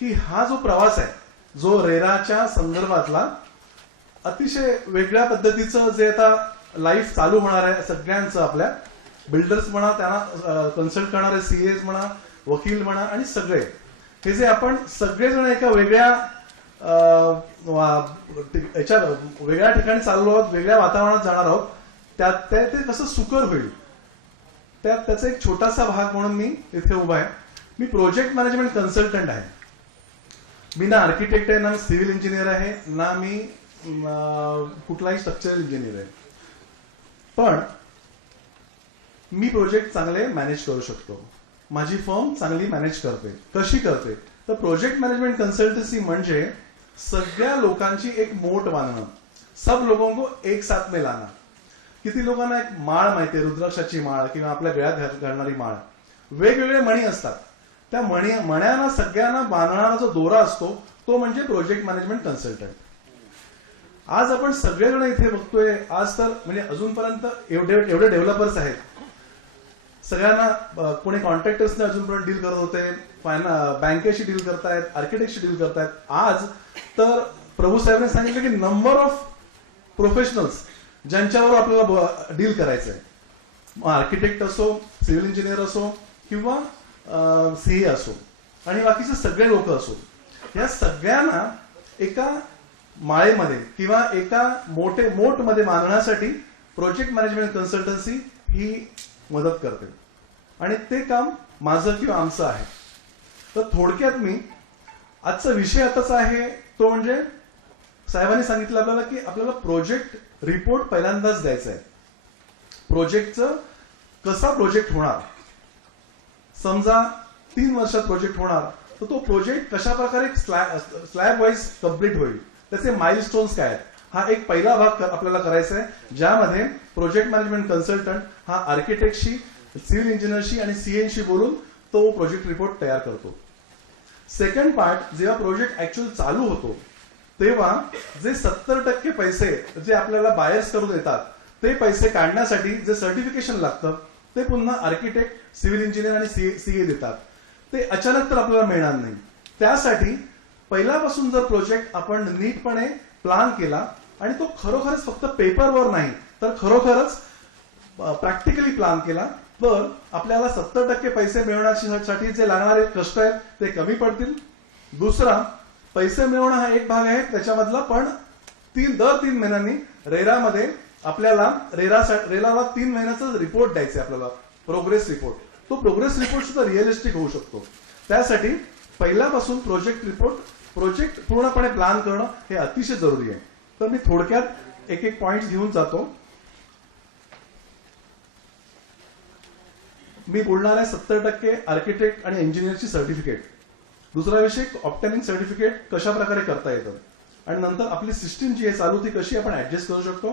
की हा जो प्रवास आहे जो रेराच्या संदर्भातला अतिशय वेगळ्या पद्धतीचं जे आता लाईफ चालू होणार आहे सगळ्यांचं, आपल्या बिल्डर्स म्हणा, त्यांना कन्सल्ट करणारे सीएस म्हणा, वकील म्हणा, आणि सगळे हे जे आपण सगळेजण एका वेगळ्या याच्या वेगळ्या ठिकाणी चाललो आहोत, वेगळ्या वातावरणात जाणार आहोत, त्यात ते कसं सुकर होईल त्याचा एक छोटासा भाग म्हणून मी इथे उभा आहे. मी प्रोजेक्ट मॅनेजमेंट कन्सल्टंट आहे. मी ना आर्किटेक्ट आहे, ना सिव्हिल इंजिनियर आहे, ना मी कुठलाही स्ट्रक्चरल इंजिनियर आहे. पण मी प्रोजेक्ट चांगले मॅनेज करू शकतो. माझी फर्म चांगली मॅनेज करते. कशी करते तर प्रोजेक्ट मॅनेजमेंट कन्सल्टन्सी म्हणजे सगळ्या लोकांची एक मोठ बांधणं, सब लोगों को एक साथ में लाना. किती लोकांना एक माळ माहिती आहे, रुद्राक्षाची माळ किंवा आपल्या गळ्यात घालणारी माळ, वेगवेगळे मणी असतात. त्या मण्यांना सगळ्यांना बांधणारा जो दोरा असतो तो म्हणजे प्रोजेक्ट मॅनेजमेंट कन्सल्टंट. आज आपण सगळेजण इथे बघतोय, आज तर म्हणजे अजूनपर्यंत एवढे डेव्हलपर्स आहेत, सगळ्यांना कोणी कॉन्ट्रॅक्टर्सने अजूनपर्यंत डील करत होते, बँकेशी डील करतायत, आर्किटेक्टशी डील करतायत. आज तर प्रभू साहेबांनी सांगितलं की नंबर ऑफ प्रोफेशनल्स ज्यांच्यावर आपल्याला डील करायचंय, आर्किटेक्ट असो, सिव्हिल इंजिनियर असो किंवा सीए असो आणि बाकीचे सगळे लोक असो, या सगळ्यांना एका माळेमध्ये किंवा एका मोठ मध्ये बांधण्यासाठी प्रोजेक्ट मॅनेजमेंट कन्सल्टन्सी ही मदत करते. आणि ते काम माझं किंवा आमचं आहे. तर थोडक्यात मी आजचा विषय आताच आहे तो म्हणजे साहेबांनी सांगितलं आपल्याला की आपल्याला प्रोजेक्ट रिपोर्ट पहिल्यांदाच द्यायचा आहे. प्रोजेक्टचं कसा प्रोजेक्ट होणार, समजा 3 वर्षात प्रोजेक्ट होणार तर तो प्रोजेक्ट कशा प्रकारे स्लॅब वाईज कम्प्लीट होईल, त्याचे माइलस्टोन्स काय आहेत, हा एक पहिला भाग आपल्याला करायचा आहे, ज्यामध्ये प्रोजेक्ट मॅनेजमेंट कन्सल्टंट हा आर्किटेक्टशी, सिव्हिल इंजिनियरशी आणि सीएनशी बोलून तो प्रोजेक्ट रिपोर्ट तयार करतो. सेकंड पार्ट, जेव्हा प्रोजेक्ट ऍक्च्युअल चालू होतो तेव्हा जे 70% पैसे जे आपल्याला बायर्स करून येतात ते पैसे काढण्यासाठी जे सर्टिफिकेशन लागतं ते पुन्हा आर्किटेक्ट, सिव्हिल इंजिनियर आणि सीए देतात. ते अचानक तर आपल्याला मिळणार नाही. त्यासाठी पहिल्यापासून जर प्रोजेक्ट आपण नीटपणे प्लॅन केला आणि तो खरोखरच फक्त पेपरवर नाही तर खरोखरच प्रॅक्टिकली प्लॅन केला तर आपल्याला 70% पैसे मिळवण्यासाठी जे लागणारे कष्ट आहेत ते कमी पडतील. दुसरा, पैसे मिळवणं हा एक भाग आहे त्याच्यामधला, पण दर 3 महिन्यांनी रेरामध्ये आपल्याला रेराला 3 महिन्याचा रिपोर्ट द्यायचा आहे आपल्याला, प्रोग्रेस रिपोर्ट. तो प्रोग्रेस रिपोर्ट सुद्धा रिअलिस्टिक होऊ शकतो. त्यासाठी पहिल्यापासून प्रोजेक्ट पूर्णपणे प्लॅन करणं हे अतिशय जरुरी आहे. तर मी थोडक्यात एक पॉइंट घेऊन जातो. मी बोलणार आहे 70% आर्किटेक्ट आणि इंजिनियरची सर्टिफिकेट. दुसरा विषय, ऑब्टेनिंग सर्टिफिकेट कशा प्रकारे करता येतं, आणि नंतर आपली सिस्टीम जी आहे चालू ती कशी आपण ऍडजस्ट करू शकतो.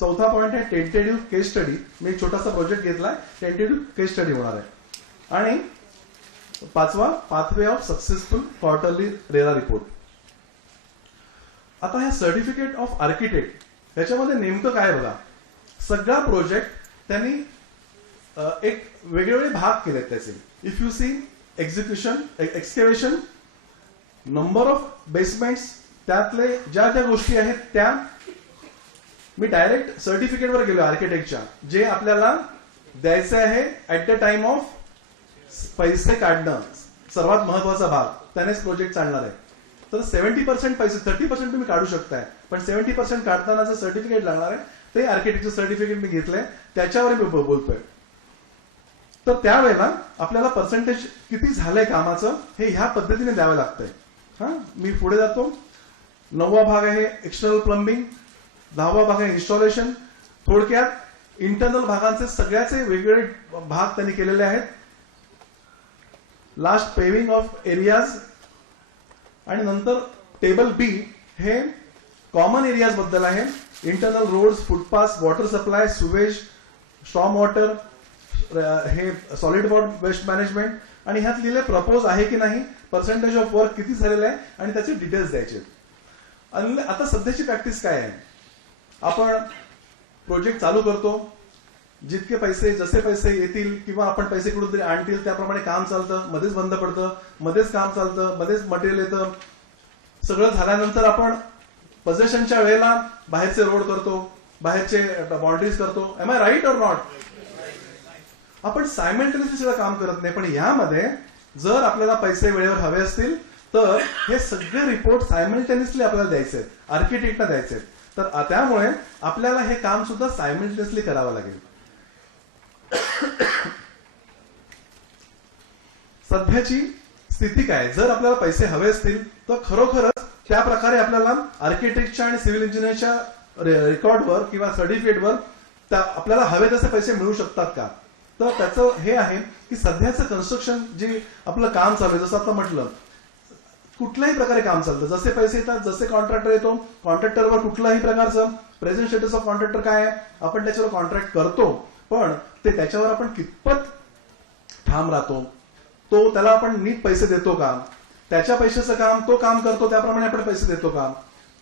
चौथा पॉइंट आहे टेंटेटिव्ह केस स्टडी. मी एक छोटासा प्रोजेक्ट घेतलाय, टेंटेटिव्ह केस स्टडी होणार आहे. आणि 5वा, pathway of successful quarterly RERA report. आता ह्या सर्टिफिकेट ऑफ आर्किटेक्ट याच्यामध्ये नेमकं काय बघा, सगळा प्रोजेक्ट त्यांनी एक वेगवेगळे भाग केलेत त्याचे. If you see execution, excavation, number of basements, त्यातले ज्या गोष्टी आहेत त्या मी डायरेक्ट सर्टिफिकेटवर गेलो आर्किटेक्टच्या, जे आपल्याला द्यायचं आहे ऍट द टाइम ऑफ पैसे काढणं, सर्वात महत्वाचा भाग, त्यानेच प्रोजेक्ट चालणार आहे. तर 70% पैसे, 30% तुम्ही काढू शकताय, पण 70% काढताना जे सर्टिफिकेट लागणार आहे ते आर्किटेक्टचं सर्टिफिकेट मी घेतलंय, त्याच्यावर मी बोलतोय. तर त्यावेळेला आपल्याला पर्सेंटेज किती झालंय कामाचं हे ह्या पद्धतीने द्यावं लागतंय. मी पुढे जातो. 9वा भाग आहे एक्सटर्नल प्लंबिंग, 10वा भाग आहे इन्स्टॉलेशन. थोडक्यात इंटरनल भागांचे सगळ्याचे वेगवेगळे भाग त्यांनी केलेले आहेत. लास्ट पेविंग ऑफ एरियाज, आणि नंतर टेबल बी हे कॉमन एरियाज बद्दल आहे. Internal roads, footpath, water supply, sewage, storm water, हे सॉलिड वेस्ट मॅनेजमेंट, आणि ह्यात लिहिले प्रपोज आहे की नाही, पर्सेंटेज ऑफ वर्क किती झालेलं आहे आणि त्याचे डिटेल्स द्यायचे. आणि आता सध्याची प्रॅक्टिस काय आहे, आपण प्रोजेक्ट चालू करतो, जितके पैसे जसे पैसे येतील किंवा आपण पैसे कुठून तरी आणतील त्याप्रमाणे काम चालतं, मध्येच बंद पडतं, मध्येच काम चालतं, मध्येच मटेरियल येतं. सगळं झाल्यानंतर आपण पोझिशनच्या वेळेला बाहेरचे रोड करतो, बाहेरचे बाउंड्रीज करतो. Am I right or not? आपण सायमल्टेनियसली सगळं काम करत नाही. पण यामध्ये जर आपल्याला पैसे वेळेवर हवे असतील तर हे सगळे रिपोर्ट सायमल्टेनियसली आपल्याला द्यायचे आहेत, आर्किटेक्टला द्यायचे आहेत. तर त्यामुळे आपल्याला हे काम सुद्धा सायमल्टेनियसली करावं लागेल. सध्याची स्थिती काय? जर आपल्याला पैसे हवे असतील तर खरोखरच त्या प्रकारे आपल्याला आर्किटेक्टच्या आणि सिव्हिल इंजिनिअरच्या रेकॉर्डवर किंवा सर्टिफिकेटवर आपल्याला हवे तसे पैसे मिळू शकतात का? तर त्याचं हे आहे की सध्याचं कन्स्ट्रक्शन जे आपलं काम चालू आहे, जसं आता म्हटलं, कुठल्याही प्रकारे काम चालतं. जसे पैसे येतात, जसे कॉन्ट्रॅक्टर येतो, कॉन्ट्रॅक्टरवर कुठल्याही प्रकारचं प्रेझेंट स्टेटस ऑफ कॉन्ट्रॅक्टर काय आहे, आपण त्याच्यावर कॉन्ट्रॅक्ट करतो. पण ते त्याच्यावर आपण कितपत ठाम राहतो, तो त्याला आपण नीट पैसे देतो का, त्याच्या पैशाचं काम तो काम करतो त्याप्रमाणे आपण पैसे देतो का,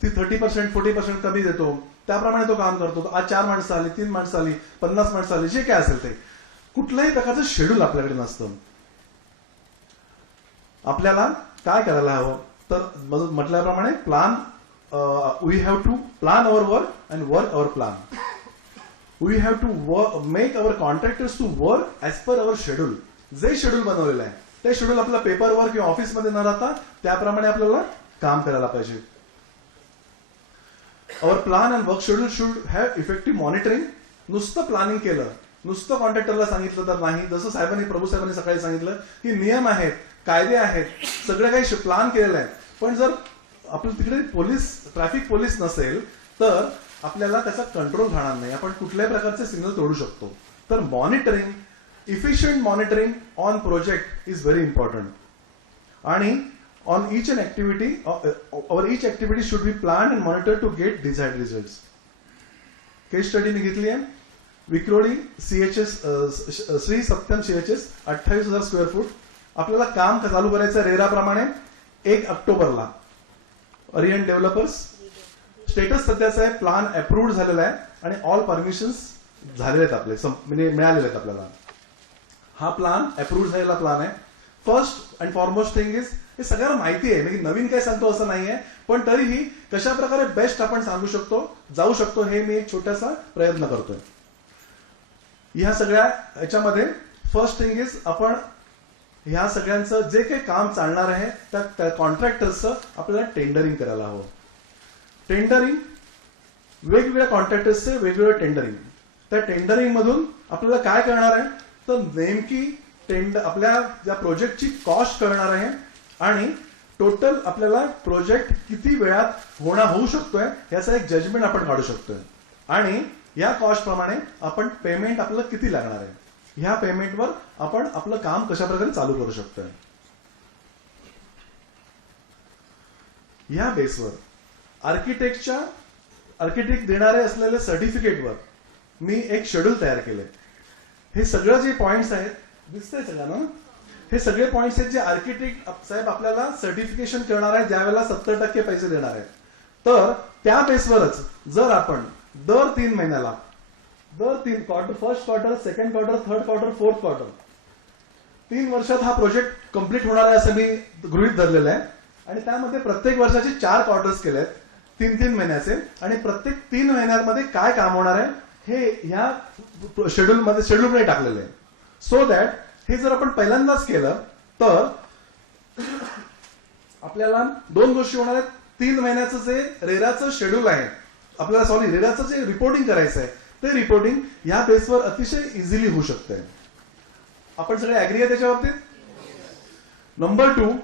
ती 30% 40% कमी देतो त्याप्रमाणे तो काम करतो. आज 4 माणसं आली, 3 माणसं आली, 50 माणसं आली, जे काय असेल ते, कुठल्याही प्रकारचं शेड्यूल आपल्याकडे नसतं. आपल्याला काय करायला हवं तर म्हटल्याप्रमाणे plan, we have to plan our work and work our plan. We have to make our contractors to work as per our schedule. जे शेड्यूल बनवलेलं आहे ते शेड्यूल आपलं पेपरवर किंवा ऑफिसमध्ये न राहता त्याप्रमाणे आपल्याला काम करायला पाहिजे. Our plan and work schedule should have effective monitoring. नुसतं प्लॅनिंग केलं, नुसतं कॉन्ट्रॅक्टरला सांगितलं तर नाही. जसं साहेबांनी, प्रभू साहेबांनी सकाळी सांगितलं की नियम आहेत, कायदे आहेत, सगळं काही प्लान केलेलं आहे. पण जर आपलं तिकडे ट्रॅफिक पोलीस नसेल तर आपल्याला त्याचा कंट्रोल राहणार नाही. आपण कुठल्याही प्रकारचे सिग्नल तोडू शकतो. तर monitoring, efficient monitoring on project is very important. आणि on each activity should be planned and monitored to get desired results. Case study मी घेतली आहे. Vikhroli CHS, Shri Satyam CHS 28,000 square foot. आपल्याला काम चालू करायचं रेराप्रमाणे 1 ऑक्टोबरला. अरियन डेव्हलपर्स. स्टेटस सध्याचा आहे, प्लान अप्रूव्ड झालेला आहे आणि ऑल परमिशन्स झालेले आहेत, आपले म्हणजे मिळालेले आहेत आपल्याला. हा प्लान अप्रूव्ड झालेला प्लान आहे. First and foremost thing is, हे सगळ्यांना माहिती आहे, म्हणजे नवीन काय सांगतो असं नाहीये, पण तरीही कशा प्रकारे बेस्ट आपण सांगू शकतो, जाऊ शकतो, हे मी एक छोटासा प्रयत्न करतोय. ह्या सगळ्या ह्याच्यामध्ये फर्स्ट थिंग इज, आपण ह्या सगळ्यांचं जे काही काम चालणार आहे त्या कॉन्ट्रॅक्टर्सचं आपल्याला टेंडरिंग करायला हवं. टेंडरिंग, वेगवेगळ्या कॉन्ट्रॅक्टर्सचे वेगवेगळं टेंडरिंग. त्या टेंडरिंग मधून आपल्याला काय करणार आहे तर नेमकी आपल्या ज्या प्रोजेक्टची कॉस्ट करणार आहे आणि टोटल आपल्याला प्रोजेक्ट किती वेळात होऊ शकतोय याचा एक जजमेंट आपण काढू शकतोय. आणि या कॉस्ट प्रमाणे आपण पेमेंट आपल्याला किती लागणार आहे, ह्या पेमेंटवर आपण आपलं काम कशा प्रकारे चालू करू शकतोय. या बेसवर आर्किटेक्ट देणारे असलेले सर्टिफिकेटवर मी एक शेड्यूल तयार केलंय. हे सगळं जे पॉइंट्स आहेत, दिसतंय सगळ्यांना, हे सगळे पॉइंट्स आहेत जे आर्किटेक्ट साहेब आपल्याला सर्टिफिकेशन करणार आहे, ज्यावेळेला 70% पैसे देणार आहेत. तर त्या बेसवरच जर आपण दर 3 महिन्याला, दर 3 quarter, first quarter, second quarter, third quarter, fourth quarter, 3 वर्षात हा प्रोजेक्ट कंप्लीट होणार आहे असं मी गृहीत धरलेलं आहे. आणि त्यामध्ये प्रत्येक वर्षाचे 4 क्वार्टर्स केले आहेत, 3-3 महिन्याचे. आणि प्रत्येक 3 महिन्यांमध्ये काय काम होणार आहे हे ह्या शेड्यूलमध्ये टाकलेलं आहे. सो दॅट हे जर आपण पहिल्यांदाच केलं तर आपल्याला 2 गोष्टी होणार आहेत. 3 महिन्याचं जे रेराचं शेड्यूल आहे आपल्याला, रेराचं जे रिपोर्टिंग करायचं आहे ते रिपोर्टिंग या बेसवर अतिशय इझिली होऊ शकते. आपण सगळे ऍग्री आहे त्याच्या बाबतीत? नंबर 2,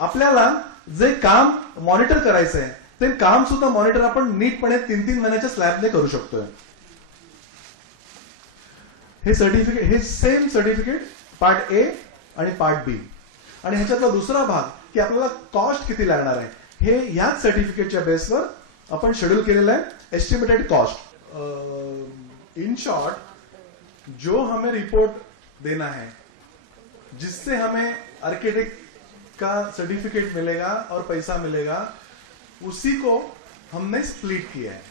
आपल्याला जे काम मॉनिटर करायचं आहे ते काम सुद्धा मॉनिटर आपण नीटपणे 3-3 महिन्याच्या स्लॅबने करू शकतोय. हे सर्टिफिकेट, हे सेम सर्टिफिकेट पार्ट ए आणि पार्ट बी. आणि ह्याच्यातला दुसरा भाग की आपल्याला कॉस्ट किती लागणार आहे हे ह्याच सर्टिफिकेटच्या बेसवर आपण शेड्यूल केलेलं आहे. Estimated cost. इन शॉर्ट, जो हमें रिपोर्ट देना है जिससे हमें आर्किटेक्ट का सर्टिफिकेट मिलेगा और पैसा मिलेगा, उसी को हमने स्प्लिट किया है.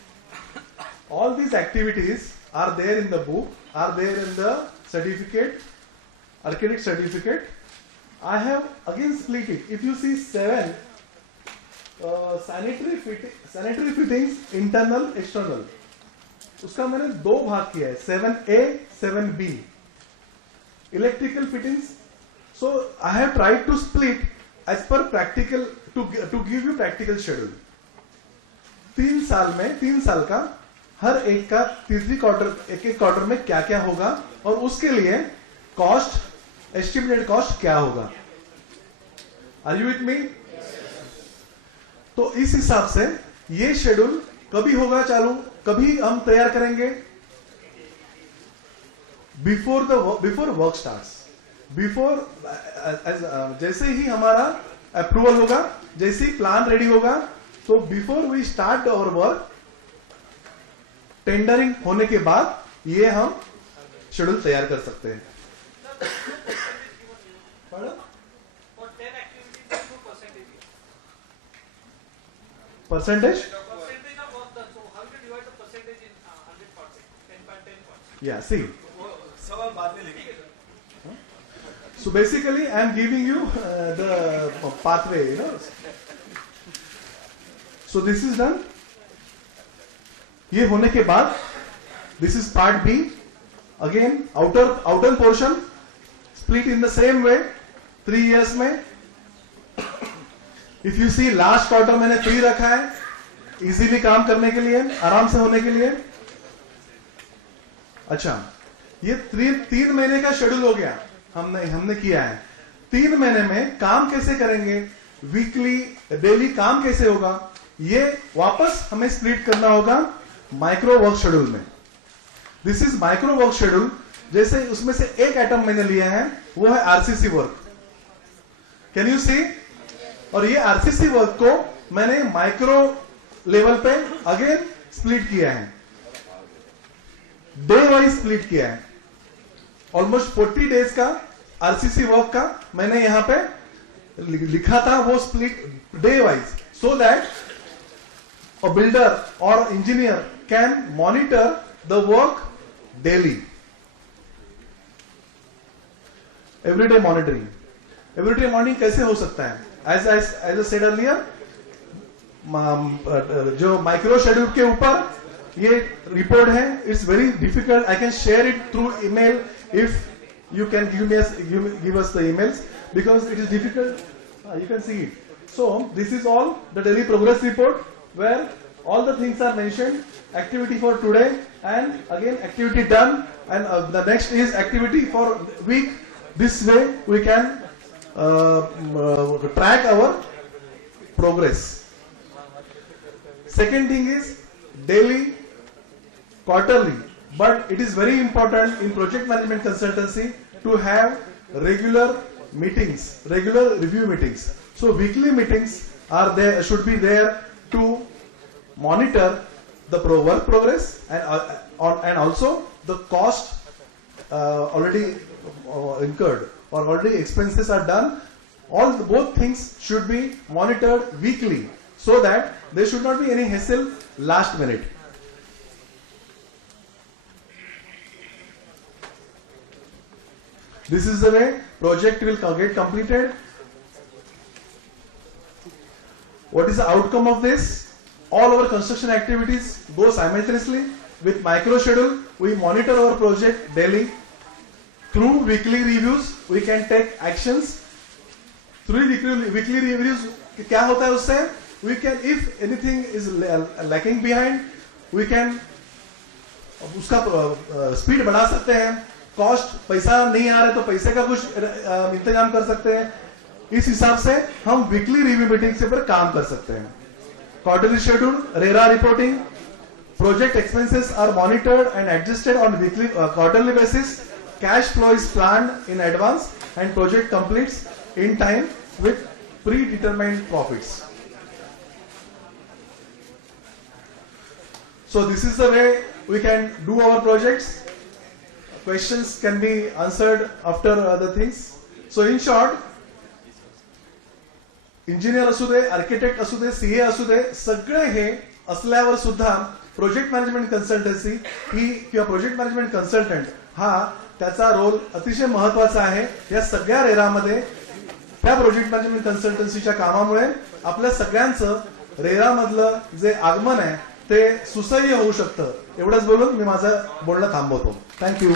All these activities are there in the book are there in the certificate, architect certificate. I have again split it. If you see 7 sanitary fittings, internal, external, उसका मैंने 2 भाग किया है, 7A, 7B. Electrical fittings. So I have tried to split as per practical to give you practical schedule. 3 साल का हर एक का तीसरी quarter, एक quarter में क्या क्या होगा और उसके लिए कॉस्ट, एस्टिमेटेड कॉस्ट क्या होगा. Are you with me? तो इस हिसाब से ये शेड्यूल कभी होगा चालू, कभी हम तैयार करेंगे बिफोर वर्क स्टार्ट्स. जैसे ही हमारा अप्रूवल होगा, जैसे ही प्लान रेडी होगा, तो before we start our work, tendering होने के बाद ये हम शेड्यूल तैयार कर सकते हैं. Percentage? Yeah, see. So basically, I am giving you the pathway, you know. So this is done. ये होने के बाद, this is part B. Again, outer portion split in the same way, 3 years में. If you see last quarter Maine free रखा है, easily काम करने के लिए, आराम से होने के लिए. अच्छा, ये 3 महीने का शेड्यूल हो गया, हमने किया है. 3 महीने में काम कैसे करेंगे, वीकली, डेली काम कैसे होगा, ये वापस हमें स्प्लिट करना होगा माइक्रो वर्क शेड्यूल में. दिस इज माइक्रो वर्क शेड्यूल. जैसे उसमें से एक आइटम मैंने लिया है, वो है RCC work. Can you see? और ये आरसीसी वर्क को मैंने माइक्रो लेवल पे अगेन स्प्लिट किया है, डे वाइज स्प्लिट किया है. ऑलमोस्ट 40 डेज का आरसीसी वर्क का मैंने यहां पे लिखा था, वो split day wise, so that a builder और engineer can monitor the work daily. Everyday monitoring. Everyday morning कैसे हो सकता है? एज आई सेड अर्लियर, जो माइक्रो शेड्यूल के ऊपर ये रिपोर्ट है, it's very difficult. I can share it through email if you can give us the emails, because it is difficult. You can see it. So this is all the daily progress report, where all the things are mentioned. Activity for today, and again activity done, and the next is activity for week. This way we can track our progress. Second thing is daily, quarterly. But it is very important in project management consultancy to have regular meetings, regular review meetings. So weekly meetings are there, should be there to monitor the work progress, and also the cost already incurred or already expenses are done. Both things should be monitored weekly, so that there should not be any hassle last minute. This is the way project will get completed. What is the outcome of this? All our construction activities go simultaneously with micro schedule. We monitor our project daily. Through weekly reviews, we can take actions. Through weekly reviews, क्या होता है उससे? We can, if anything is lacking behind, we can उसका speed बढ़ा सकते हैं. Cost, पैसा नहीं आ रहा तो पैसे का कुछ इंतजाम कर सकते हैं. इस हिसाब से हम वीकली रिव्यू मीटिंग से पर काम कर सकते हैं. Quarterly schedule, RERA reporting, project expenses are monitored and adjusted on weekly quarterly basis. Cash flow is planned in advance and project completes in time with pre determined profits. So this is the way we can do our projects. Questions can be answered after other things. So in short, engineer असू दे, architect असू दे, CA असू दे, सगळे हे असल्यावर सुद्धा project management consultancy ही किंवा project management consultant हा त्याचा रोल अतिशय महत्वाचा आहे. या सगळ्या रेरामध्ये त्या प्रोजेक्ट मॅनेजमेंट कन्सल्टन्सीच्या कामामुळे आपल्या सगळ्यांचं रेरा मधलं जे आगमन आहे ते सुसह्य होऊ शकतं. एवढंच बोलून मी माझं बोलणं थांबवतो. थँक्यू.